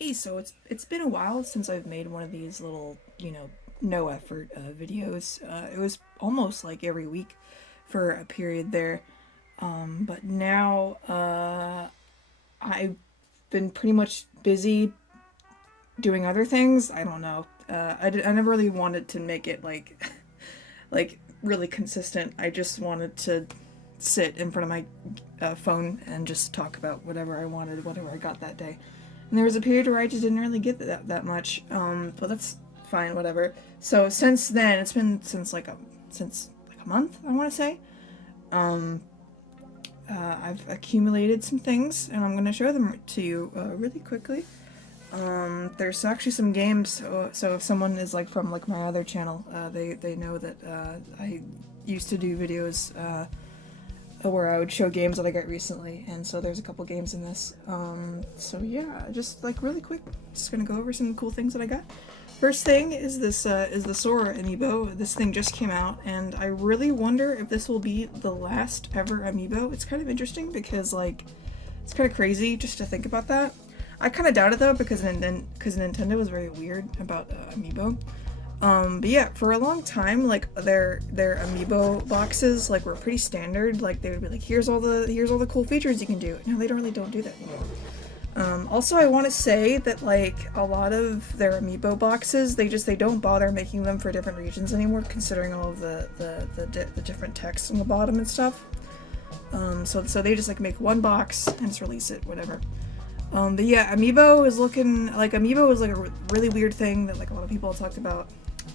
Hey, so it's been a while since I've made one of these little, no effort videos. It was almost like every week for a period there. But now I've been pretty much busy doing other things. I don't know. I never really wanted to make it like like really consistent. I just wanted to sit in front of my phone and just talk about whatever I wanted, whatever I got that day. And there was a period where I just didn't really get that much. But that's fine, whatever. So since then, it's been since like a month, I want to say. Um, I've accumulated some things, and I'm gonna show them to you really quickly. There's actually some games. So if someone is like from like my other channel, they know that I used to do videos where I would show games that I got recently, and so there's a couple games in this. So yeah, just like really quick, just gonna go over some cool things that I got. First thing is this is the Sora amiibo. This thing just came out, and I really wonder if this will be the last ever amiibo. It's kind of interesting because like it's kind of crazy just to think about that. I kind of doubt it though because Nintendo was very weird about amiibo. But yeah, for a long time, like their amiibo boxes like were pretty standard. Like they would be like, here's all the cool features you can do. Now they don't do that anymore. Also, I want to say that like a lot of their amiibo boxes, they don't bother making them for different regions anymore, considering all of the different text on the bottom and stuff. So they just like make one box and just release it, whatever. But yeah, Amiibo was like a really weird thing that like a lot of people talked about.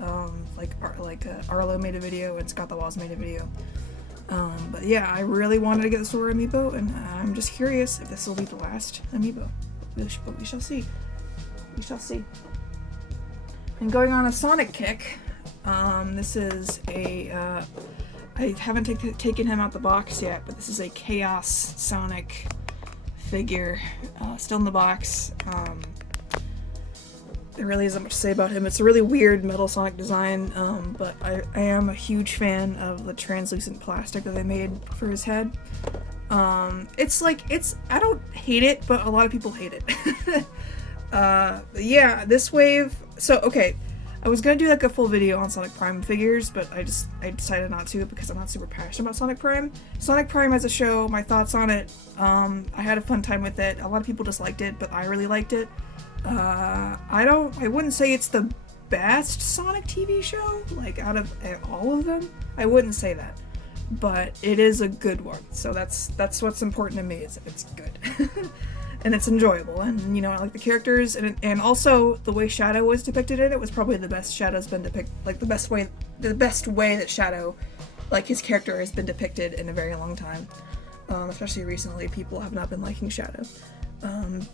Arlo made a video and Scott the Walls made a video. But yeah, I really wanted to get the Sora Amiibo, and I'm just curious if this will be the last Amiibo. But we shall see. We shall see. And going on a Sonic kick, this is a, I haven't taken him out the box yet, but this is a Chaos Sonic figure, still in the box. There really isn't much to say about him. It's a really weird metal Sonic design, but I am a huge fan of the translucent plastic that they made for his head. I don't hate it, but a lot of people hate it. Yeah, this wave, okay, I was gonna do like a full video on Sonic Prime figures, but I decided not to because I'm not super passionate about Sonic Prime. Sonic Prime as a show, my thoughts on it, I had a fun time with it. A lot of people disliked it, but I really liked it. I wouldn't say it's the best Sonic TV show, like out of all of them. I wouldn't say that, but it is a good one. So that's what's important to me, is if it's good. And it's enjoyable, and you know, I like the characters, and also the way Shadow was depicted in it was probably the best Shadow's been depicted, like the best way that Shadow, like his character, has been depicted in a very long time. Especially recently, people have not been liking Shadow.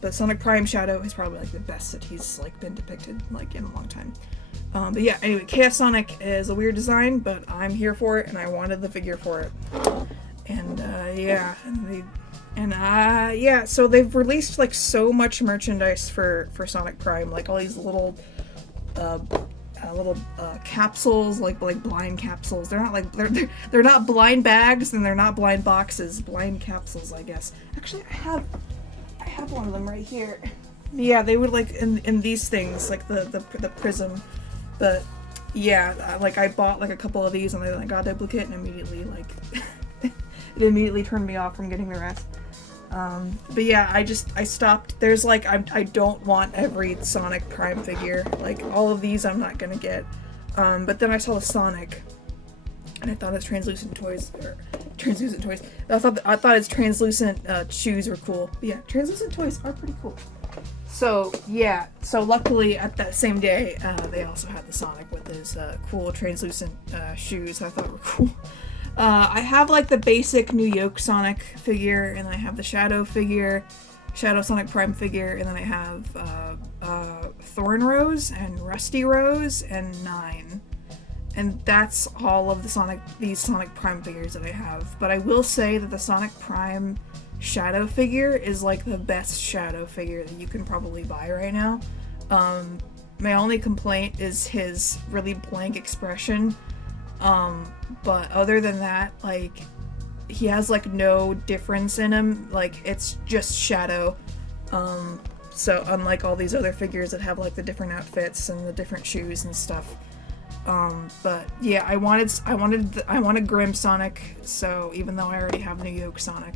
But Sonic Prime Shadow is probably like the best that he's like been depicted like in a long time. But yeah, anyway, Chaos Sonic is a weird design, but I'm here for it, and I wanted the figure for it. And yeah, yeah, so they've released like so much merchandise for Sonic Prime, like all these little capsules, like blind capsules. They're not like they're not blind bags, and they're not blind boxes. Blind capsules, I guess. Actually, I have one of them right here. Yeah, they would like in these things, like the prism. But yeah, like I bought like a couple of these, and then I got a duplicate, and immediately like it immediately turned me off from getting the rest. But yeah, I stopped. There's like, I don't want every Sonic Prime figure. Like, all of these I'm not gonna get. But then I saw the Sonic, and I thought his translucent toys. I thought his translucent shoes were cool. But yeah, translucent toys are pretty cool. So yeah, so luckily at that same day, they also had the Sonic with his cool translucent shoes I thought were cool. I have like the basic New York Sonic figure, and I have the Shadow figure, Shadow Sonic Prime figure, and then I have Thorn Rose and Rusty Rose and Nine. And that's all of these Sonic Prime figures that I have. But I will say that the Sonic Prime Shadow figure is like the best Shadow figure that you can probably buy right now. My only complaint is his really blank expression. But other than that, like, he has like no difference in him. Like, it's just Shadow. So unlike all these other figures that have like the different outfits and the different shoes and stuff. But yeah, I wanted Grim Sonic, so even though I already have New York Sonic.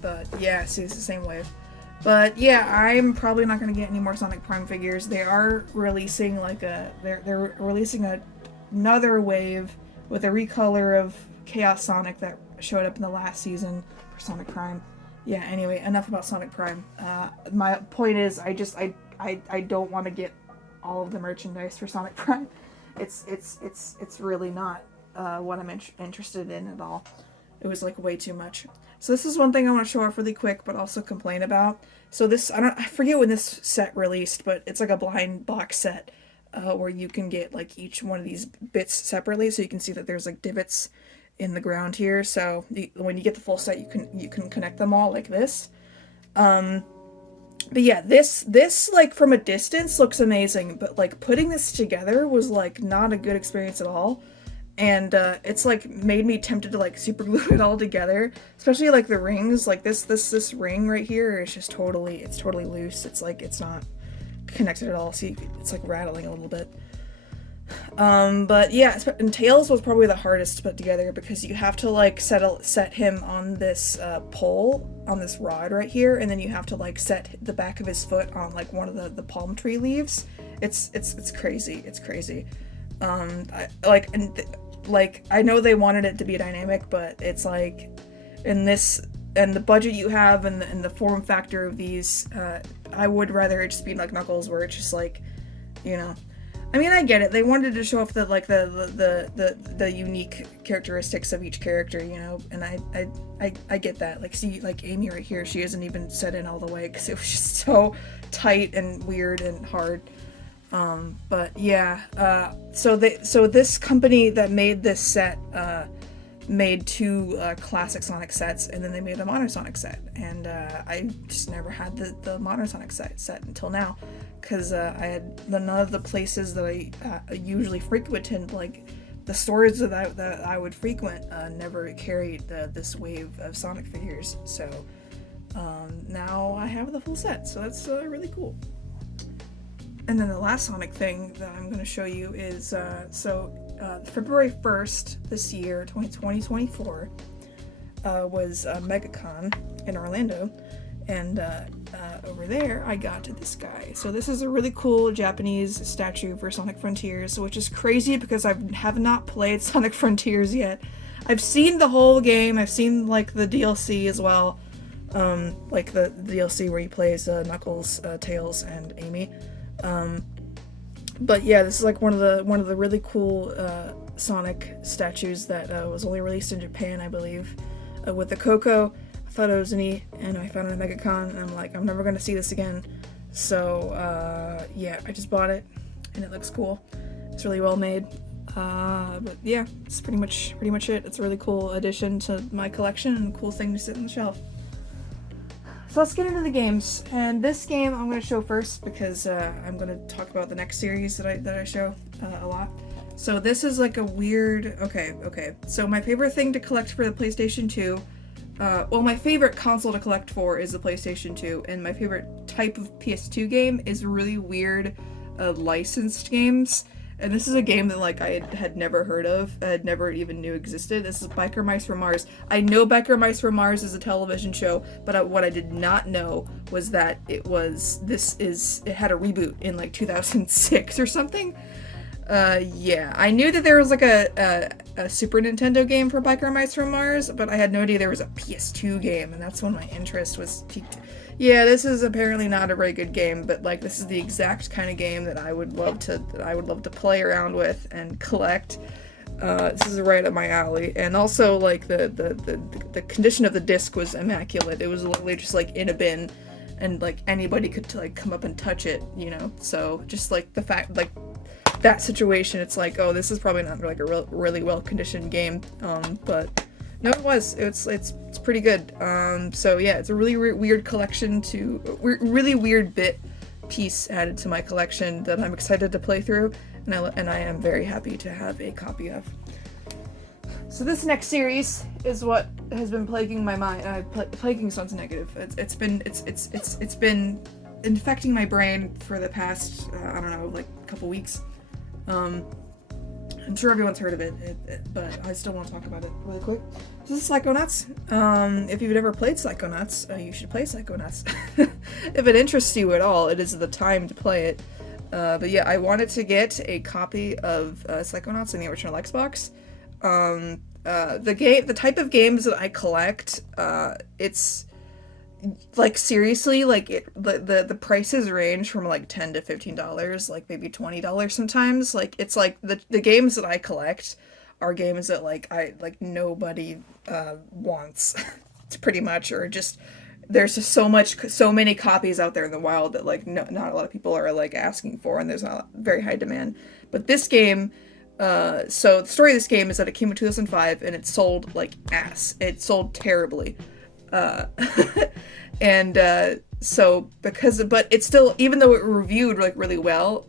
But yeah, see, it's the same wave. But yeah, I'm probably not gonna get any more Sonic Prime figures. They are releasing like they're releasing another wave with a recolor of Chaos Sonic that showed up in the last season for Sonic Prime. Yeah, anyway, enough about Sonic Prime. My point is, I don't want to get all of the merchandise for Sonic Prime. It's really not what I'm interested in at all. It was like way too much. So this is one thing I want to show off really quick, but also complain about. So this, I forget when this set released, but it's like a blind box set where you can get like each one of these bits separately, so you can see that there's like divots in the ground here. So when you get the full set, you can connect them all like this. But yeah, this like from a distance looks amazing, but like putting this together was like not a good experience at all. And it's like made me tempted to like super glue it all together, especially like the rings. Like this ring right here is just totally loose. It's like it's not connected at all. See, it's like rattling a little bit. But yeah, and Tails was probably the hardest to put together because you have to like set him on this pole on this rod right here, and then you have to like set the back of his foot on like one of the palm tree leaves. It's crazy. It's crazy. I know they wanted it to be dynamic, but it's like in this and the budget you have and the form factor of these, I would rather it just be like Knuckles, where it's just like, you know, I mean, I get it. They wanted to show off the unique characteristics of each character, you know, and I get that. Like, see, like Amy right here, she isn't even set in all the way because it was just so tight and weird and hard. But yeah, so this company that made this set made two classic Sonic sets, and then they made a modern Sonic set, and I just never had the modern Sonic set until now, because I had none of the places that I usually frequented, like the stores that I would frequent, never carried this wave of Sonic figures. So now I have the full set, so that's really cool. And then the last Sonic thing that I'm going to show you is, February 1st this year, 2024, was MegaCon in Orlando, and over there I got this guy. So this is a really cool Japanese statue for Sonic Frontiers, which is crazy because I have not played Sonic Frontiers yet. I've seen the whole game, I've seen like the DLC as well, like the DLC where he plays Knuckles, Tails, and Amy. But yeah, this is like one of the really cool Sonic statues that was only released in Japan, I believe, with the Coco. I thought it was neat, and I found it at MegaCon, and I'm like, I'm never gonna see this again. So yeah, I just bought it, and it looks cool. It's really well made. But yeah, it's pretty much it. It's a really cool addition to my collection and a cool thing to sit on the shelf. So let's get into the games, and this game I'm going to show first because I'm going to talk about the next series that I show a lot. So this is like a weird, okay. So my favorite thing to collect for the PlayStation 2, my favorite console to collect for is the PlayStation 2, and my favorite type of PS2 game is really weird licensed games. And this is a game that like I had never heard of, never even knew existed. This is Biker Mice from Mars. I know Biker Mice from Mars is a television show, but what I did not know was that it had a reboot in like 2006 or something. Yeah, I knew that there was like a Super Nintendo game for Biker Mice from Mars, but I had no idea there was a PS2 game, and that's when my interest was piqued. Yeah, this is apparently not a very good game, but like this is the exact kind of game that I would love to play around with and collect. This is right up my alley, and also like the condition of the disc was immaculate. It was literally just like in a bin, and like anybody could like come up and touch it, you know. So just like the fact like that situation, it's like, oh, this is probably not like a really well conditioned game, but. No, it was. It's pretty good. So yeah, it's a really weird collection really weird bit piece added to my collection that I'm excited to play through, and I am very happy to have a copy of. So this next series is what has been plaguing my mind. Plaguing sounds negative. It's been infecting my brain for the past I don't know, like a couple weeks. I'm sure everyone's heard of it, but I still want to talk about it really quick. This is Psychonauts. If you've never played Psychonauts, you should play Psychonauts. If it interests you at all, it is the time to play it. But yeah, I wanted to get a copy of Psychonauts in the original Xbox. The type of games that I collect, it's like seriously, like the prices range from like $10 to $15, like maybe $20 sometimes. Like it's like the games that I collect are games that like nobody wants, pretty much, or just there's just so many copies out there in the wild that like not a lot of people are like asking for, and there's not very high demand. But this game, so the story of this game is that it came in 2005 and it sold like ass. It sold terribly. And so but it's still, even though it reviewed like really well,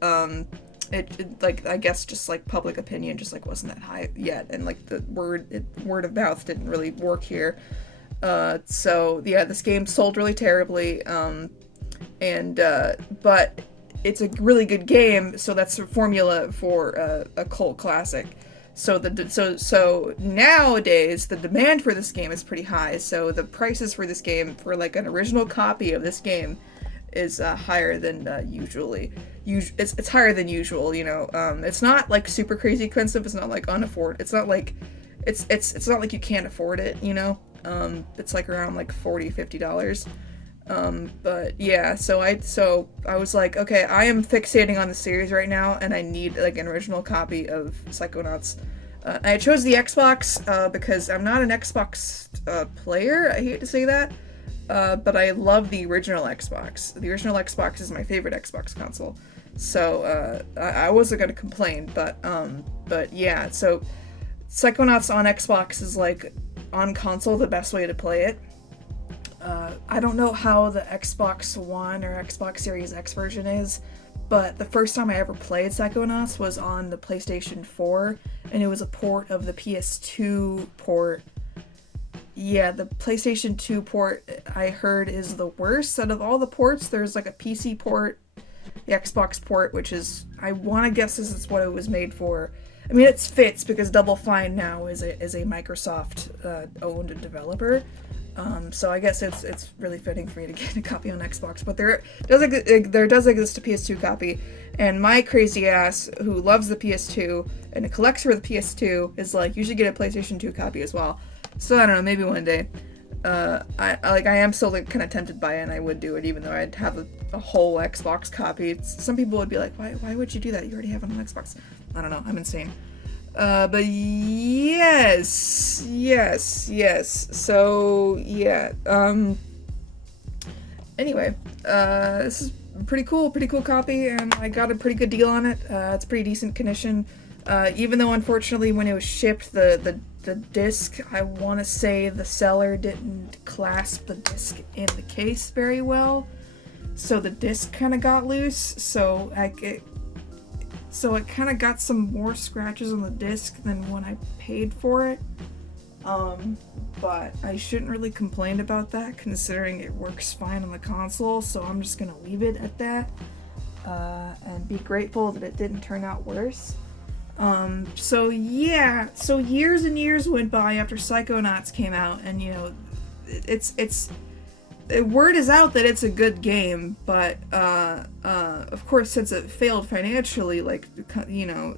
it like, I guess just like public opinion just like wasn't that high yet, and like the word of mouth didn't really work here. So yeah, this game sold really terribly, but it's a really good game, so that's the formula for a cult classic. So nowadays the demand for this game is pretty high. So the prices for this game, for like an original copy of this game, is higher than usually. It's higher than usual. You know, it's not like super crazy expensive. It's not like It's not like it's not like you can't afford it. You know, it's like around like $40-$50. But yeah, so I was like, okay, I am fixating on the series right now, and I need like an original copy of Psychonauts. I chose the Xbox because I'm not an Xbox player. I hate to say that, but I love the original Xbox. The original Xbox is my favorite Xbox console, so I wasn't gonna complain. But yeah, so Psychonauts on Xbox is like on console the best way to play it. I don't know how the Xbox One or Xbox Series X version is, but the first time I ever played Psychonauts was on the PlayStation 4, and it was a port of the PS2 port. Yeah, the PlayStation 2 port, I heard, is the worst out of all the ports. There's like a PC port, the Xbox port, which is, I want to guess this is what it was made for. I mean, it fits because Double Fine now is a Microsoft owned developer. So I guess it's really fitting for me to get a copy on Xbox, but there does exist a PS2 copy, and my crazy ass, who loves the PS2 and a collector of the PS2, is like, you should get a PlayStation 2 copy as well. So I don't know, maybe one day. I am still like kind of tempted by it, and I would do it even though I'd have a whole Xbox copy. Some people would be like, why would you do that? You already have it on Xbox. I don't know, I'm insane. But yes. So yeah. Anyway, this is pretty cool copy, and I got a pretty good deal on it. It's pretty decent condition. Even though unfortunately when it was shipped, the disc, I want to say the seller didn't clasp the disc in the case very well, so the disc kind of got loose. So it kind of got some more scratches on the disc than when I paid for it. But I shouldn't really complain about that, considering it works fine on the console, so I'm just gonna leave it at that, and be grateful that it didn't turn out worse. So yeah, so years and years went by after Psychonauts came out, and you know, the word is out that it's a good game, but of course, since it failed financially, like, you know,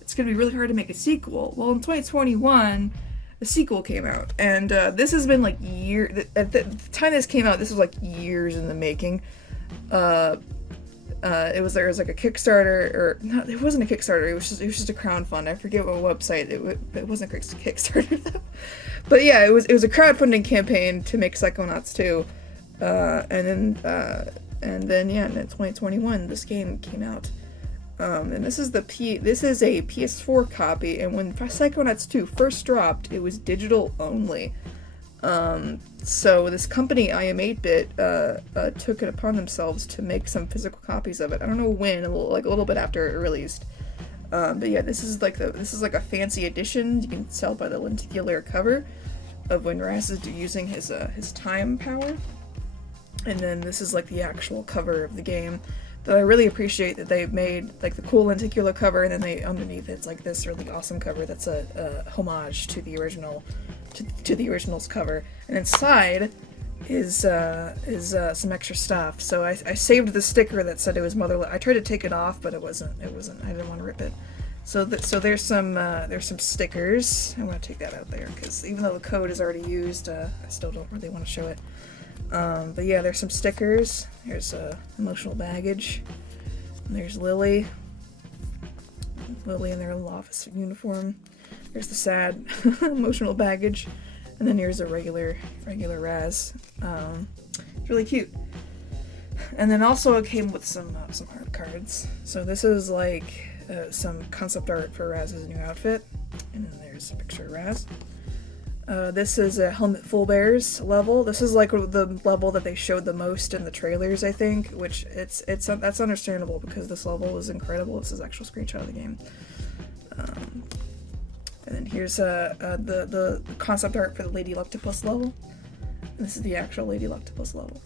it's gonna be really hard to make a sequel. Well, in 2021, a sequel came out, and this has been like years. At the time this came out, this was like years in the making. There was like a Kickstarter, or no, it wasn't a Kickstarter. It was just a crowdfund. I forget what website it wasn't a Kickstarter though. But yeah, it was a crowdfunding campaign to make Psychonauts 2, and then yeah, in 2021 this game came out, and this is a PS4 copy. And when Psychonauts 2 first dropped, it was digital only. So this company, I Am 8-Bit, took it upon themselves to make some physical copies of it. I don't know when, a little bit after it released. But yeah, this is like a fancy edition. You can tell by the lenticular cover. of when Raz is using his time power. And then this is like the actual cover of the game that I really appreciate that they've made, like the cool lenticular cover, and then they underneath it's like this really awesome cover that's a homage to the original, to the original's cover. And inside is some extra stuff. So I saved the sticker that said it was motherless. I tried to take it off, but it wasn't. I didn't want to rip it. So there's some stickers. I'm gonna take that out there because even though the code is already used, I still don't really want to show it. But yeah, there's some stickers. Here's emotional baggage. And there's Lily in their little office uniform. There's the sad emotional baggage, and then here's a regular Raz. It's really cute. And then also it came with some art cards. So this is like some concept art for Raz's new outfit, and then there's a picture of Raz. This is a Helmet Full Bears level. This is like the level that they showed the most in the trailers, I think, which that's understandable because this level is incredible. This is an actual screenshot of the game. And then here's the concept art for the Lady Luctopus level. And this is the actual Lady Luctopus level.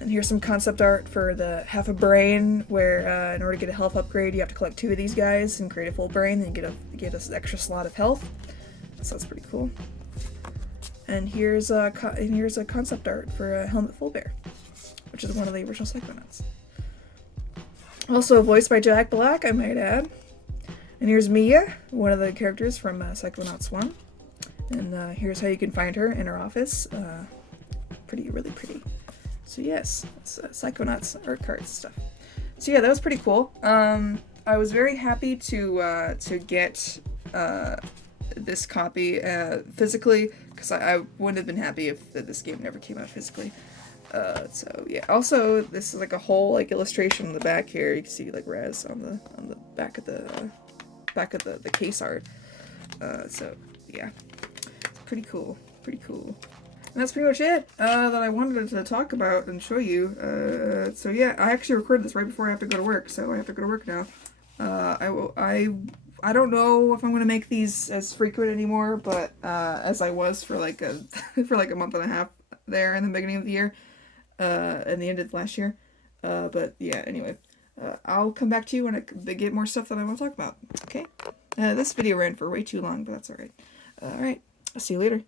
And here's some concept art for the Half a Brain, where in order to get a health upgrade, you have to collect 2 of these guys and create a full brain, then you get an extra slot of health. So that's pretty cool. And here's a concept art for a Helmet Full Bear, which is one of the original psychonauts. Also voiced by Jack Black, I might add. And here's Mia, one of the characters from Psychonauts 1. And here's how you can find her in her office. Really pretty. So yes, it's Psychonauts art cards stuff. So yeah, that was pretty cool. I was very happy to get this copy physically, because I wouldn't have been happy if this game never came out physically. So yeah. Also, this is like a whole like illustration on the back here. You can see like Raz on the back of the case art. So yeah, pretty cool. And that's pretty much it that I wanted to talk about and show you. So yeah, I actually recorded this right before I have to go to work, so I have to go to work now. I don't know if I'm gonna make these as frequent anymore, but as I was for like a month and a half there in the beginning of the year, and the end of last year. But yeah, anyway, I'll come back to you when I get more stuff that I want to talk about. Okay, this video ran for way too long, but that's all right. All right, I'll see you later.